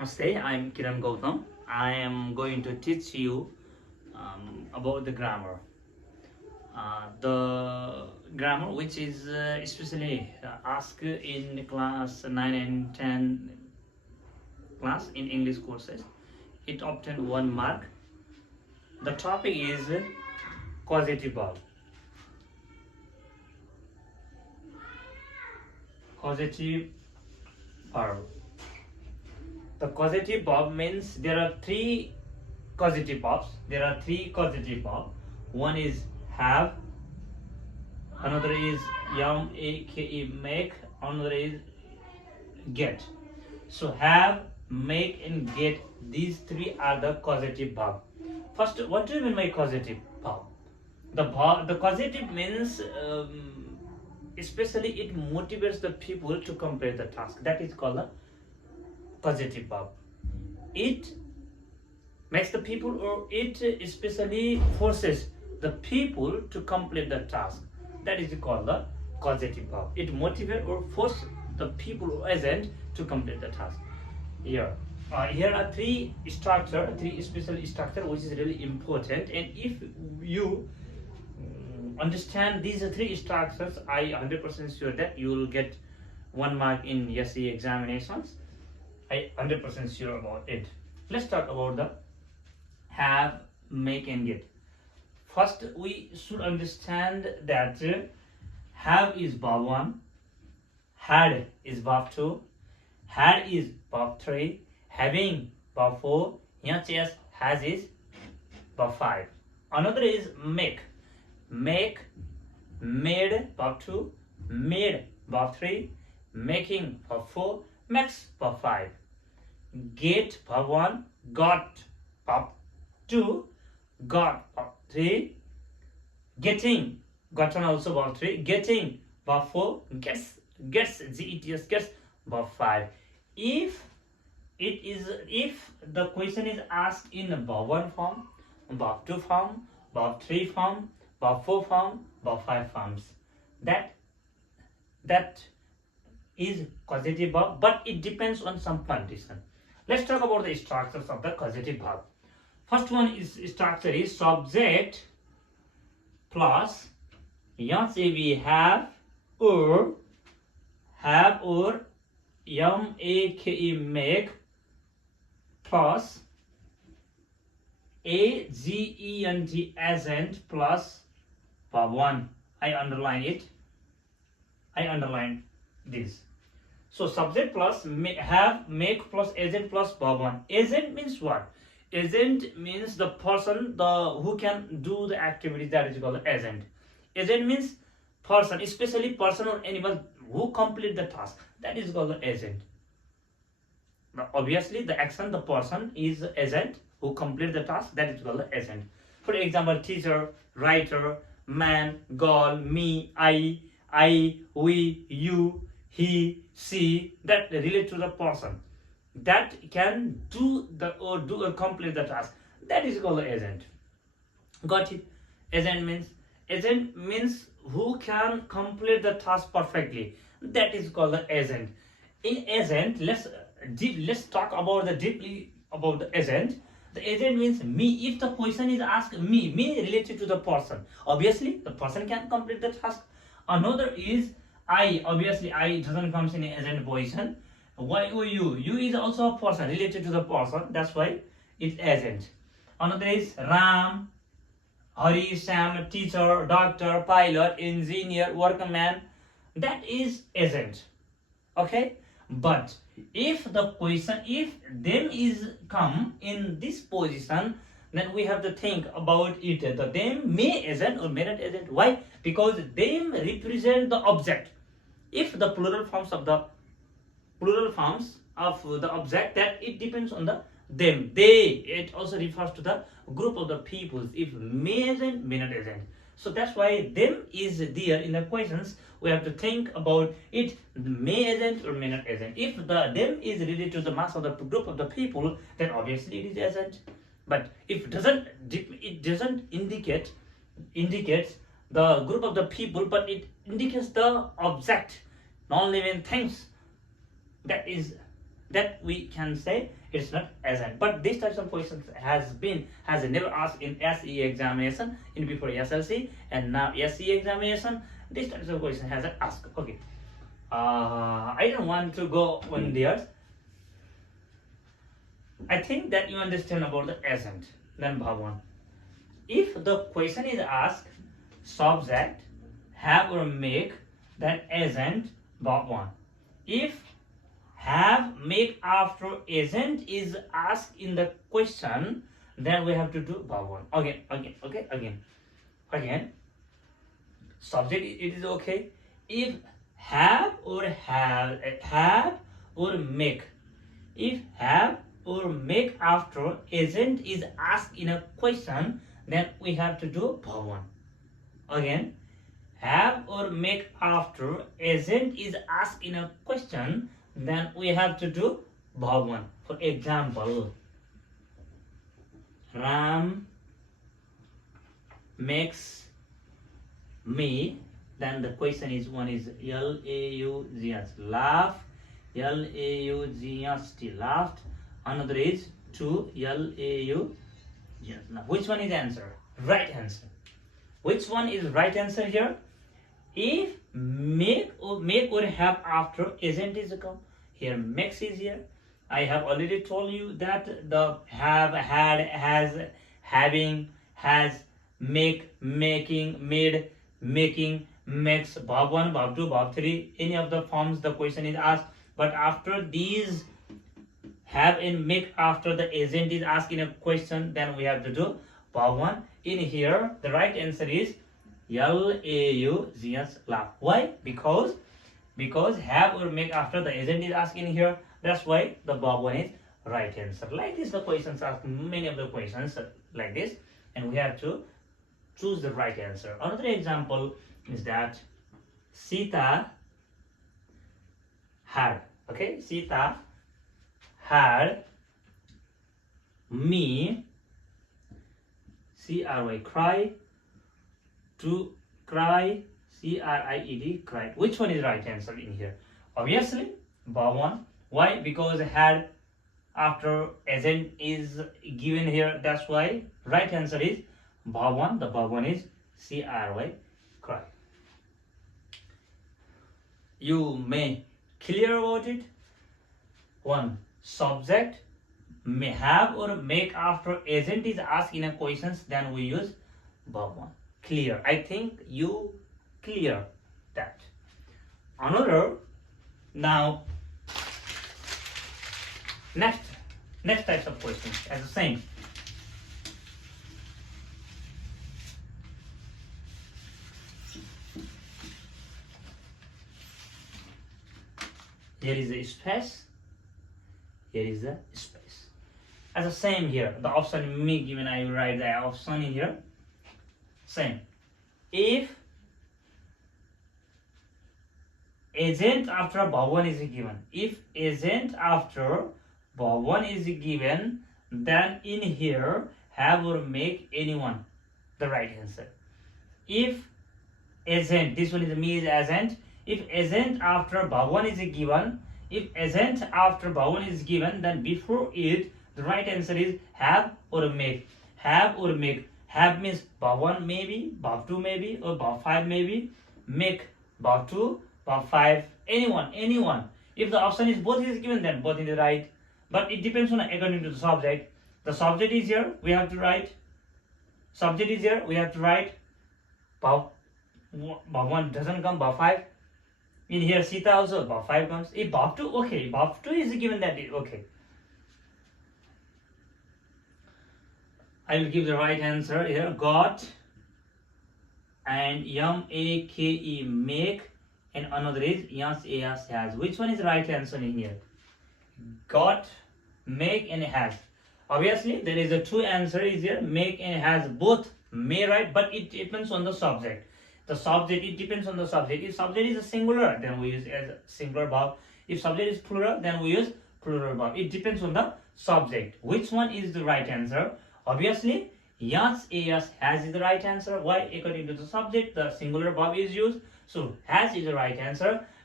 Namaste, I'm Kiran Gautam. I am going to teach you about the grammar. The grammar which is especially asked in class 9 and 10 class in English courses. It obtained 1 mark. The topic is causative verb. Causative verb. The causative verb means there are three causative verbs. One is have, another is make, another is get. So have, make and get, these three are the causative verb. First, what do you mean by causative verb? The causative means especially it motivates the people to complete the task. That is called the causative verb. It makes the people, or it especially forces the people to complete the task. That is called the causative verb. It motivates or forces the people or agent to complete the task. Here are three special structure which is really important, and if you understand these three structures, I 100% sure that you will get 1 mark in SE examinations. I 100% sure about it. Let's talk about the have, make and get. First, we should understand that have is verb 1, had is verb 2, had is verb 3, having verb 4, yes, has is verb 5. Another is make, made verb 2, made verb 3, making verb 4, makes verb 5. Get verb 1, got verb 2, got verb 3, getting, gotten also verb 3, getting verb 4, gets verb 5. If the question is asked in verb 1 form, verb 2 form, verb 3 form, verb 4 form, verb 5 forms, that is causative verb, but it depends on some condition. Let's talk about the structures of the causative verb. First one is structure is subject plus we have or make plus agent plus verb 1. I underline this. So subject plus have, make plus agent plus verb 1. Agent means what? Agent means the person who can do the activity, that is called agent. Agent means person, especially person or animal who complete the task, that is called the agent. Now, obviously the action, the person is agent who complete the task, that is called the agent. For example, teacher, writer, man, girl, me, I, we, you, he, she, that relate to the person that can do or complete the task, that is called the agent. Got it? Agent means who can complete the task perfectly, that is called the agent. In agent, let's talk about deeply about the agent. The agent means me. If the question is asked me related to the person, obviously the person can complete the task. Another is I, obviously I doesn't come in agent position. Why you is also a person related to the person, that's why it's agent. Another is Ram, Hari, Sam, teacher, doctor, pilot, engineer, workman, that is agent. Okay, but if the question, if them is come in this position, then we have to think about it. The them may agent or may not agent. Why? Because them represent the object. If the plural forms of the object, that it depends on the them. They, it also refers to the group of the peoples. If may agent, may not agent. So that's why them is there in the questions. We have to think about it, may agent or may not agent. If the them is related to the mass of the group of the people, then obviously it is agent. But if it doesn't indicates the group of the people, but it indicates the object, non-living things, that is that we can say it's not ascent. But these types of questions has never asked in SE examination in before SLC, and now SE examination. These types of questions has asked. Okay, I don't want to go on there. I think that you understand about the ascent. Then verb 1. If the question is asked subject, have or make, then ascent verb 1. If have, make after agent is asked in the question, then we have to do verb 1. Again. Subject, it is okay. If have or make, if have or make after agent is asked in a question, then we have to do verb 1. Again, have or make after agent is asked in a question, then we have to do verb 1. For example, Ram makes me, then the question is one is L-A-U-G-S, laugh, L-A-U-G-S-T, laughed. Another is to L-A-U-G-S. Now, which one is answer? Right answer. Which one is right answer here? If make or have after agent is come, here makes is here. I have already told you that the have, had, has, having, has, make, making, made, making, makes, verb 1, verb 2, verb 3, any of the forms the question is asked. But after these have and make after the agent is asked in a question, then we have to do verb 1. In here, the right answer is L-A-U-G-S, laugh. Why? Because have or make after the agent is asked in here. That's why the verb 1 is right answer. Like this, the questions ask many of the questions like this, and we have to choose the right answer. Another example is that Sita had. Okay, Sita had me, C-R-Y, cry, to cry, C-R-I-E-D, cried. Which one is right answer in here? Obviously, verb 1. Why? Because had after agent is given here. That's why right answer is verb 1. The verb 1 is C-R-Y, cry. You may clear about it. 1. Subject may have or make after agent is asked in a questions, then we use verb 1. Clear. I think you clear that. Another, now next types of questions as the same. Here is a space. Here is the space. As the same here, the option me given, I will write the option in here. Same. If agent after verb 1 is given, if agent after verb 1 is given, then in here have or make anyone the right answer. If agent, this one is me is agent. If agent after verb 1 is given, if agent after verb 1 is given, then before it the right answer is have or make. Have or make. Have means verb 1 maybe, verb 2 maybe, or verb 5 maybe. Make verb 2, verb 5, anyone. If the option is both is given, then both is right. But it depends on according to the subject. The subject is here, we have to write. Subject is here, we have to write. Verb 1 doesn't come, verb 5. In here, Sita also, verb 5 comes. If verb 2, okay. Verb 2 is given, that is okay. I will give the right answer here. Got and M-A-K-E, make, and another is yes, has. Which one is the right answer in here? Got, make, and has. Obviously, there is a two answers here. Make and has, both may right, but it depends on the subject. The subject, it depends on the subject. If subject is a singular, then we use as a singular verb. If subject is plural, then we use plural verb. It depends on the subject. Which one is the right answer? Obviously, yes, has is the right answer. Why? According to the subject, the singular verb is used. So, has is the right answer.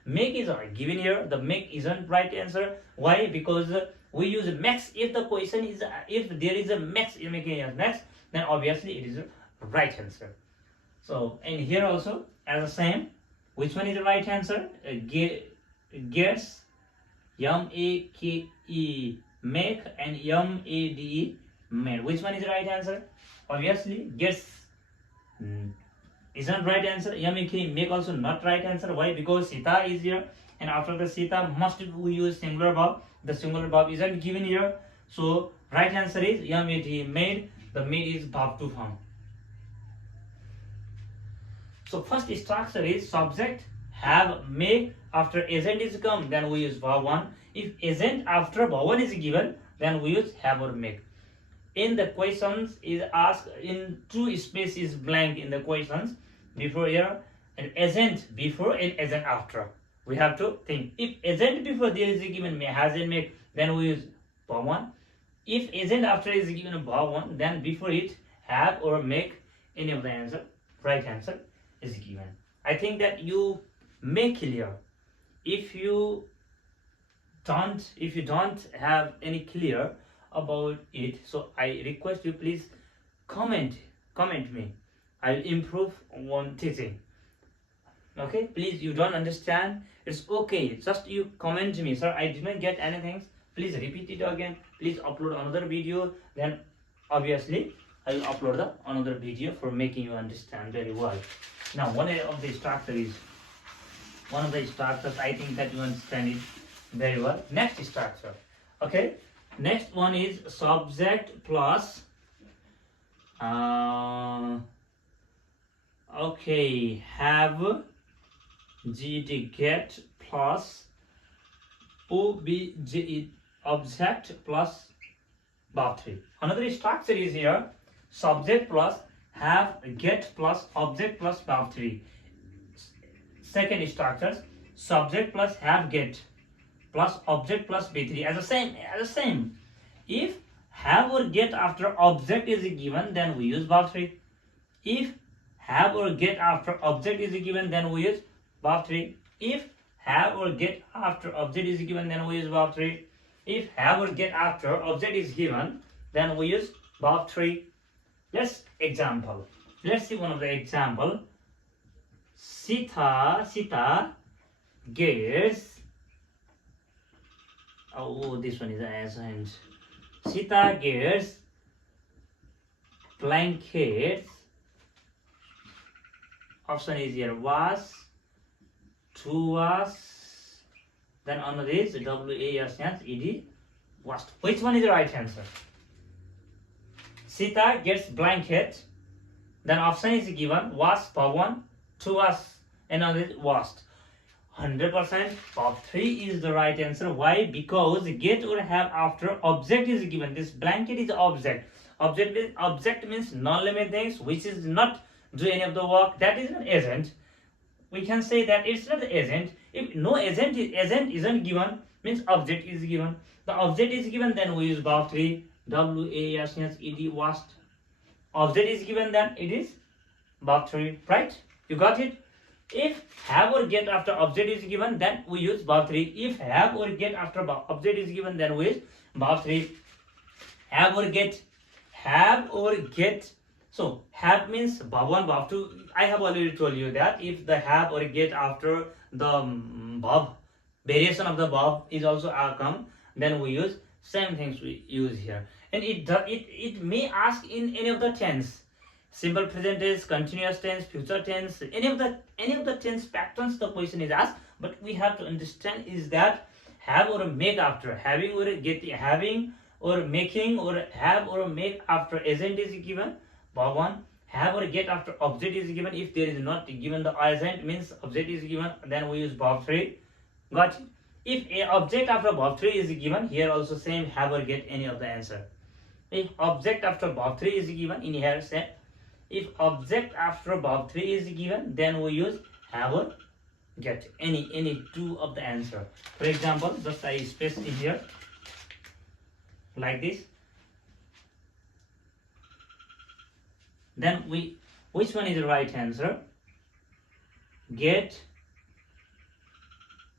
make is given here. The make isn't right answer. Why? Because we use max. If the question is if there is a max, you making as max, then obviously it is a right answer. So and here also as the same. Which one is the right answer? Gets, M-A-K-E, make, and M-A-D-E, made. Which one is the right answer? Obviously gets isn't right answer. M-A-K, make also not right answer. Why? Because Sita is here, and after the Sita must we use singular verb. The singular verb isn't given here. So right answer is M-A-D, made. The made is verb to form. So first structure is subject, have, make. After agent is come, then we use verb 1. If agent after verb 1 is given, then we use have or make. In the questions is asked in two spaces blank in the questions. Before here, an agent before and agent after. We have to think. If agent before there is given has and make, then we use verb 1. If agent after is given verb 1, then before it have or make any of the answer, right answer is given. I think that you make clear. If you don't have any clear about it, so I request you please comment me. I'll improve on teaching. Okay, please, you don't understand, it's okay, just you comment me, sir, I didn't get anything, please repeat it again, please upload another video, then obviously I will upload another video for making you understand very well. Now one of the structures I think that you understand it very well. Next structure, okay, next one is subject plus okay, have, GT, get plus OBJE, object plus verb 3. Another structure is here, subject plus have, get plus object plus verb 3. Second structure, subject plus have, get plus object plus B3 as the same. If have or get after object is given, then we use verb 3. If have or get after object is given, then we use verb 3. If have or get after object is given, then we use verb 3. If have or get after object is given, then we use verb 3. Let's see one of the example. Sita gets, oh, this one is an assigned. Sita gets blankets. Option is here, was, to was, then another is WASNED, washed. Which one is the right answer? Sita gets blanket, then option is given, was, verb 1, to was, another is washed. 100% verb 3 is the right answer. Why? Because get or have after object is given. This blanket is object. Object means non-living things which is not do any of the work. That is an agent. We can say that it's not the agent. If no agent isn't given, means object is given. The object is given, then we use verb 3. WASNED, washed. Object is given, then it is verb 3. Right? You got it? If have or get after object is given, then we use verb 3. If have or get after object is given, then we use verb 3. Have or get. So have means verb 1, verb 2. I have already told you that if the have or get after the verb, variation of the verb is also come, then we use same things we use here. And it may ask in any of the tense. Simple present tense, continuous tense, future tense, any of the tense patterns the question is asked, but we have to understand is that have or make after, having or get, having or making, or have or make after agent is given, verb 1. Have or get after object is given. If there is not given the agent, means object is given, then we use verb 3. Got it? If a object after verb 3 is given, here also same, have or get any of the answer. If object after verb 3 is given, in here same. If object after verb 3 is given, then we use have or get any two of the answer. For example, just I space in here like this. Then which one is the right answer? Get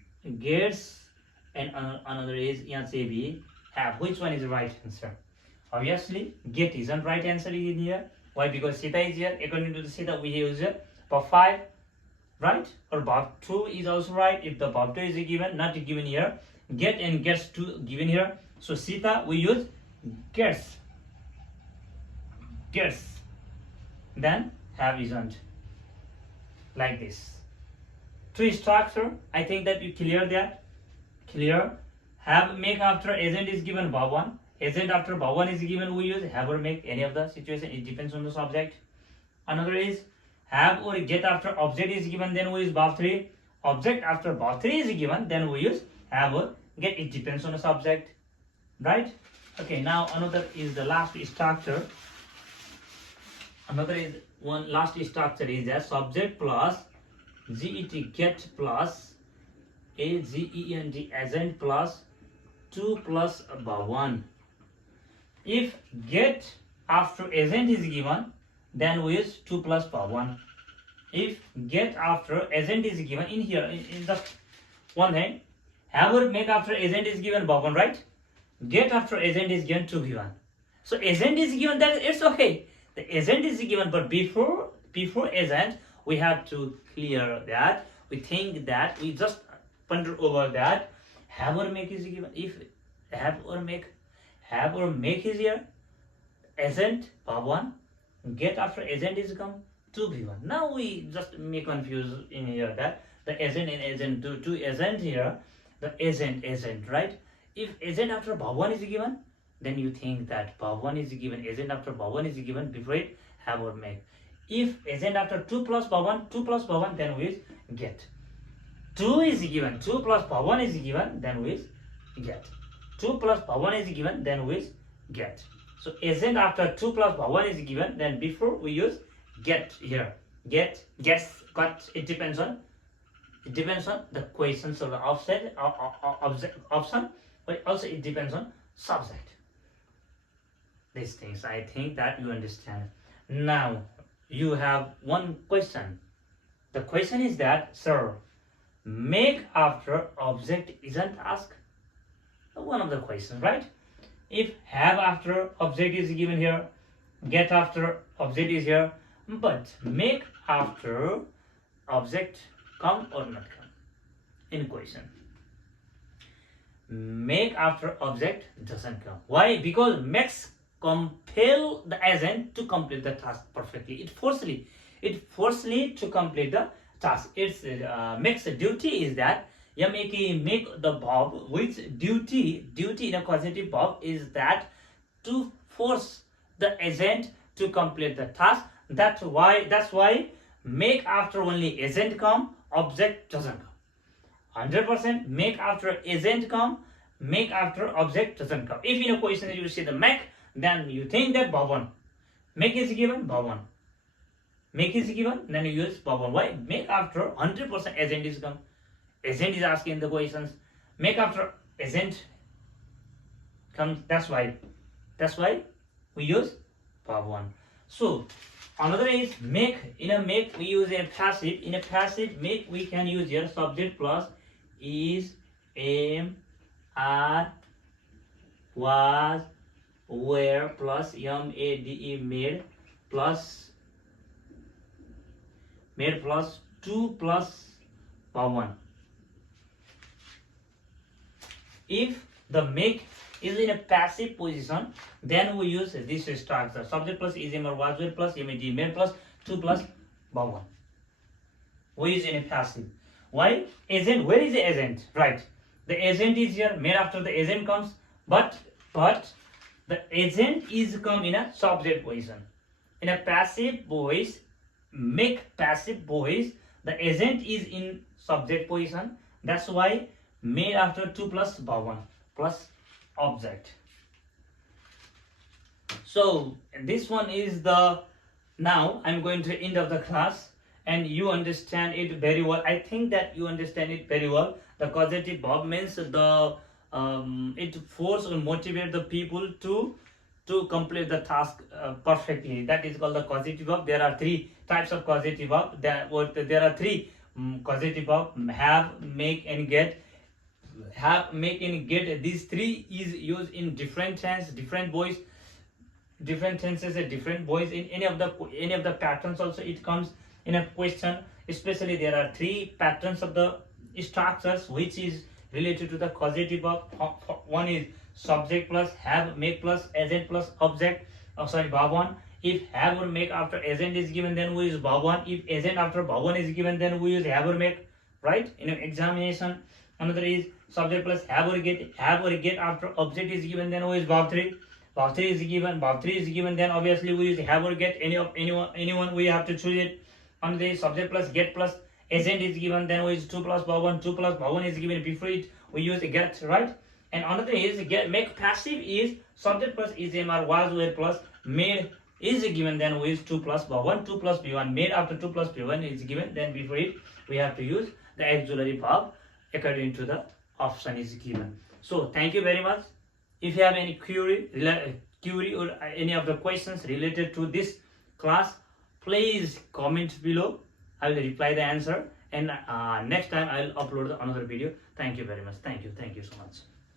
gets, and another is यहाँ से भी have. Which one is the right answer? Obviously, get isn't right answer in here. Why? Because Sita is here. According to the Sita, we use verb 5, right? Or verb 2 is also right. If the verb 2 is given, not given here, get and gets 2 given here. So Sita, we use gets. Then have isn't. Like this. Tree structure, I think that you clear that. Clear. Have, make after agent is given verb 1. Agent after verb 1 is given, we use have or make, any of the situation. It depends on the subject. Another is have or get after object is given, then we use verb 3. Object after verb 3 is given, then we use have or get. It depends on the subject. Right? Okay, now another is the last structure. Another is one last structure is a subject plus get plus agent agent plus 2 plus verb 1. If get after agent is given, then we use 2 plus verb 1. If get after agent is given, in here, in just one thing, have or make after agent is given verb 1, right? Get after agent is given 2 given. So agent is given, that it's okay. The agent is given, but before agent, we have to clear that. We think that, we just ponder over that. Have or make is given. If have or make is here, agent verb 1, get after agent is come 2 given. Now we just may confuse in here that the agent and agent, two agent here, the agent, right? If agent after verb 1 is given, then you think that verb 1 is given, agent after verb 1 is given, before it have or make. If agent after 2 plus verb 1, then we get. 2 is given, 2 plus verb 1 is given, then we get. 2 plus verb 1 is given, then we get. So agent after 2 plus verb 1 is given, then before we use get here. Get, gets, got, it depends on the questions or the option, but also it depends on subject. These things, I think that you understand. Now you have one question. The question is that, sir, make after object isn't asked. One of the questions, right? If have after object is given here, get after object is here, but make after object come or not come in question. Make after object doesn't come. Why? Because makes compel the agent to complete the task perfectly. It forcefully to complete the task. It's makes a duty is that make the verb, which duty in a causative verb is that to force the agent to complete the task. That's why make after only agent come, object doesn't come. 100% make after agent come, make after object doesn't come. If in a question you see the make, then you think that verb 1. Make is given, verb 1. Make is given, then you use verb 1. Why? Make after 100% agent is come. Agent is asking the questions. Make after agent comes. That's why we use verb 1. So another is make. In a make we use a passive. In a passive make we can use here subject plus is, am, are, was, were plus made, made plus 2 plus verb 1. If the make is in a passive position, then we use this structure: subject plus is, am, or was, were plus made, made plus 2 plus verb 1. We use in a passive. Why? Agent, where is the agent? Right, the agent is here, made after the agent comes, but the agent is come in a subject position. In a passive voice, make passive voice, the agent is in subject position. That's why made after 2 plus verb 1 plus object. So this one is the, now I'm going to end of the class, and you understand it very well. I think that you understand it very well. The causative verb means the it force or motivate the people to complete the task perfectly. That is called the causative verb. There are 3 types of causative verb. There are 3 causative verb: have, make, and get. have, make, and get. These three is used in different tense, different voice, different tenses and different voice. In any of the patterns also it comes in a question. Especially there are three patterns of the structures which is related to the causative verb. One is subject plus have, make plus agent plus object. Verb 1. If have or make after agent is given, then we use verb 1. If agent after verb 1 is given, then we use have or make, right, in an examination. Another is subject plus have or get after object is given, then we use verb 3. Verb 3 is given, then obviously we use have or get. Anyone we have to choose it. Another is subject plus get plus agent is given, then we use 2 plus verb 1. 2 plus verb 1 is given, before it we use get, right? And another is get, make passive is subject plus is or was, were plus made is given, then we use 2 plus verb 1. 2 plus p1 made after 2 plus p1 is given, then before it we have to use the auxiliary verb according to the option is given. So thank you very much. If you have any query or any of the questions related to this class, please comment below. I will reply the answer, and next time I will upload another video. Thank you very much. Thank you so much.